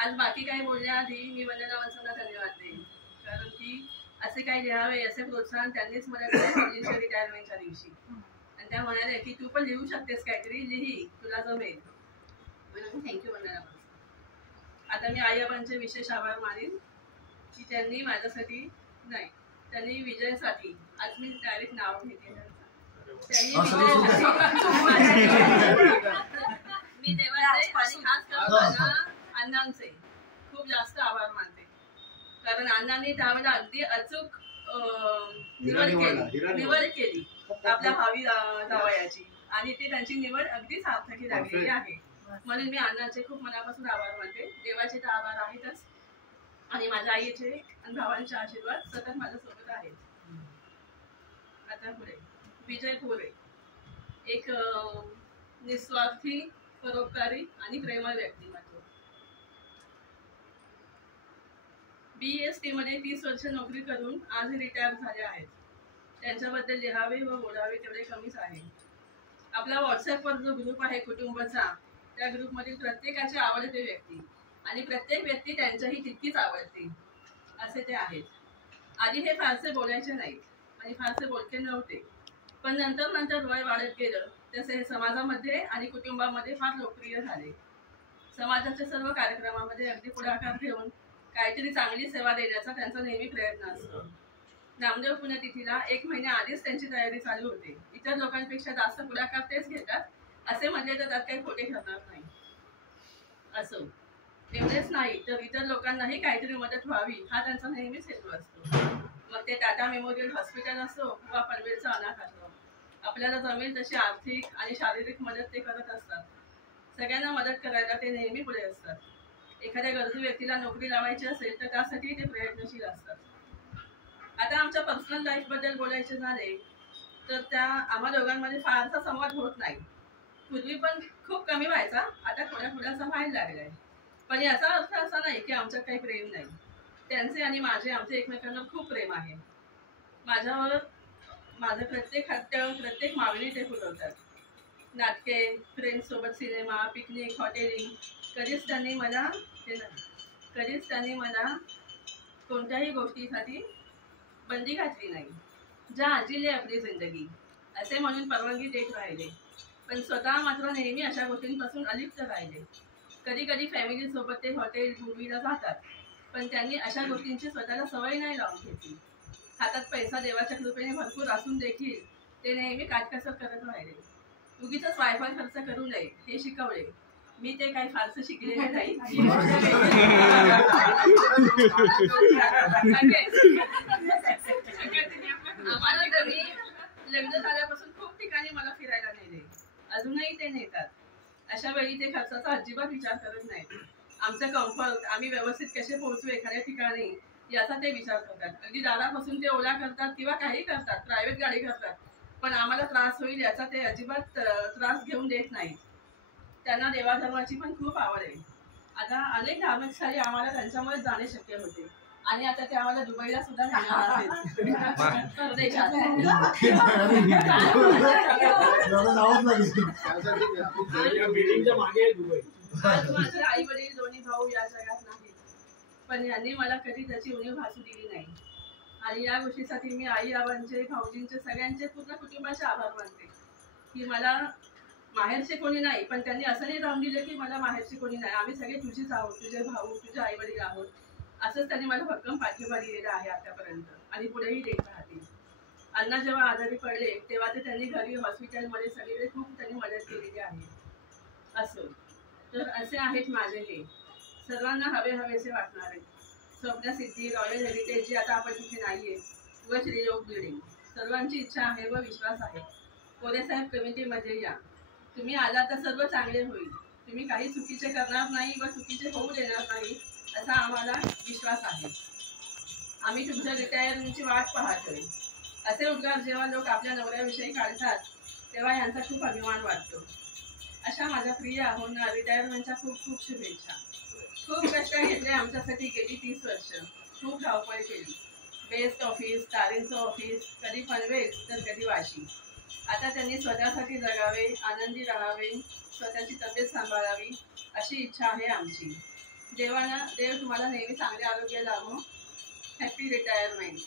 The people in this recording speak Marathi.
आज बाकी काही बोलण्याआधी मी वंदना वंसांना धन्यवाद देईन, कारण की असे काही लिहावे असे प्रोत्साहन त्यांनीच मला दिले रिटायरमेंटच्या दिवशी. आणि त्या म्हणाले की तू पण लिहू शकतेस, काहीतरी लिही, तुला जमेल. म्हणून थँक्यू वंदना वंसा. आता मी आई-बाबांचे विशेष आभार मानेन की त्यांनी माझ्यासाठी नाही, त्यांनी विजयसाठी, आज मी डायरेक्ट नाव घेते मी देवाचे आणि खास करून अण्णांचे खूप जास्त आभार मानते, कारण अण्णांनी त्यावेळेला अगदी अचूक निवड केली आपल्या भावी जावयाची, आणि ती त्यांची निवड अगदी सार्थकी लागलेली आहे. म्हणून मी अण्णांचे खूप मनापासून आभार मानते. देवाचे तर आभार आहेतच, आणि माझ्या आईचे आणि भावांचे आशीर्वाद सतत माझ्यासोबत आहेत. आता पुढे विजय पोरे, एक निस्वार्थी, परोपकारी आणि प्रेमळ व्यक्तिमत्व. BST मध्ये 30 वर्ष नोकरी करून आज रिटायर झाले आहेत. त्यांच्याबद्दल लिहावे व बोलावे तेवढे कमीच आहे. आपला व्हॉट्सअपवर जो ग्रुप आहे कुटुंबाचा, त्या ग्रुपमधील प्रत्येकाचे आवडते व्यक्ती आणि प्रत्येक व्यक्ती त्यांच्याही तितकीच आवडते असे ते आहेत. आधी हे फारसे बोलायचे नाहीत आणि फारसे बोलके नव्हते, पण नंतर वय वाढत गेलं तसे हे समाजामध्ये आणि कुटुंबामध्ये फार लोकप्रिय झाले. समाजाच्या सर्व कार्यक्रमामध्ये अगदी पुढाकार घेऊन काहीतरी चांगली सेवा देण्याचा त्यांचा नेहमी प्रयत्न असतो. नामदेव पुण्यतिथीला 1 महिन्या आधीच त्यांची तयारी चालू होते. इतर लोकांपेक्षा जास्त पुढाकार तेच घेतात असे म्हणले तर त्यात काही खोटे ठरणार नाही. असो, एवढेच नाही तर इतर लोकांनाही काहीतरी मदत व्हावी हा त्यांचा नेहमीच हेतू असतो. मग ते टाटा मेमोरियल हॉस्पिटल असो किंवा पनवेलचा अनाथ आश्रम, आपल्याला जमेल तशी आर्थिक आणि शारीरिक मदत ते करत असतात. सगळ्यांना मदत करायला ते नेहमी पुढे असतात. एखाद्या गरजू व्यक्तीला नोकरी लावायची असेल तर त्यासाठी ते प्रयत्नशील असतात. आता आमच्या पर्सनल लाईफ बद्दल बोलायचे झाले तर त्या आम्हा दोघांमध्ये फारसा संवाद होत नाही. पूर्वी पण खूप कमी व्हायचा, आता थोड्यासा व्हायला लागलाय. पण याचा अर्थ असा नाही की आमच्यात काही प्रेम नाही. त्यांचे आणि आमचे एकमेकांवर खूप प्रेम आहे. माझ्यावर माझं प्रत्येक हट्ट, प्रत्येक मागणी ते पुरवतात. नाटके, फ्रेंड्स सोबत सिनेमा, पिकनिक, हॉटेलिंग, कधीच त्यांनी मला कोणत्याही गोष्टीसाठी बंदी घातली नाही. ज्या आजीले आपली जिंदगी असे म्हणून परवानगी देत राहिले, पण स्वतः मात्र नेहमी अशा गोष्टींपासून अलिप्त राहिले. कधी कधी फॅमिली सोबत ते हॉटेल, मूवीला जातात, पण त्यांनी अशा गोष्टींची स्वतःला सवय नाही लावून घेतली. हातात पैसा देवाच्या कृपेने भरपूर असून देखील ते नेहमी काटकसर करत राहिले. उगीच वायफाय खर्च करू नये हे शिकवले. मी ते काही फारसं शिकलेले नाही. आम्हाला घरी लग्न झाल्यापासून खूप ठिकाणी मला फिरायला नेले, अजूनही ते नेतात. अशा वेळी ते खर्चाचा अजिबात विचार करत नाहीत. आमचं कम्फर्ट, आम्ही व्यवस्थित कसे पोहोचू एखाद्या ठिकाणी याचा ते विचार करतात. अगदी दारापासून ते ओला करतात किंवा काही करतात, प्रायव्हेट गाडी करतात, पण आम्हाला त्रास होईल याचा ते अजिबात त्रास घेऊन देत नाहीत. त्यांना देवाधर्माची पण खूप आवड आहे. आता अनेक धार्मिक स्थळी आम्हाला त्यांच्यामुळे जाणे शक्य होते, आणि आता ते आम्हाला दुबईला सुद्धा नेणार आहेत. आज माझे आई वडील दोन्ही भाऊ या जगात नाहीत, पण यांनी मला कधी त्याची उणीव भासू दिली नाही. आणि या गोष्टीसाठी मी आई बाबांचे, भाऊजींचे, सगळ्यांचे पूर्ण कुटुंबाचे आभार मानते की मला माहेरचे कोणी नाही, पण त्यांनी असं नाही राहून दिलं की मला माहेरचे कोणी नाही, आम्ही सगळे तुझीच आहोत, तुझे भाऊ, तुझे आई वडील आहोत, असंच त्यांनी मला भक्कम पाठिंबा दिलेला आहे आतापर्यंत, आणि पुढेही देत राहतील. अण्णा जेव्हा आजारी पडले तेव्हा ते त्यांनी घरी, हॉस्पिटलमध्ये सगळीकडे खूप त्यांनी मदत केलेली आहे. असो, तर असे आहेत माझे हे सर्वांना हवेसे वाटणारे स्वप्नसिद्धी, रॉयल हेरिटेज जी आता आपण तिथे नाहीये, व श्रीयोग बिल्डिंग. सर्वांची इच्छा आहे व विश्वास आहे. कोरेसाहेब कमिटीमध्ये या, तुम्ही आला तर सर्व चांगले होईल. तुम्ही काही चुकीचे करणार नाही व चुकीचे होऊ देणार नाही असा आम्हाला विश्वास आहे. आम्ही तुमच्या रिटायरमेंटची वाट पाहतोय. असे उद्गार जेव्हा लोक आपल्या नवऱ्याविषयी काढतात तेव्हा यांचा खूप अभिमान वाटतो. अशा माझ्या प्रिय आहोंना रिटायरमेंटच्या खूप खूप शुभेच्छा. खूप कष्ट घेतले आमच्यासाठी गेली 30 वर्ष. खूप धावपळ केली. बेस्ट ऑफिस, तारेंचं ऑफिस, कधी पनवेल तर कधी वाशी. आता त्यांनी स्वतःसाठी जगावे, आनंदी राहावे, स्वतःची तब्येत सांभाळावी अशी इच्छा आहे आमची. देव तुम्हाला नेहमी चांगले आरोग्य लाभो. Happy retirement.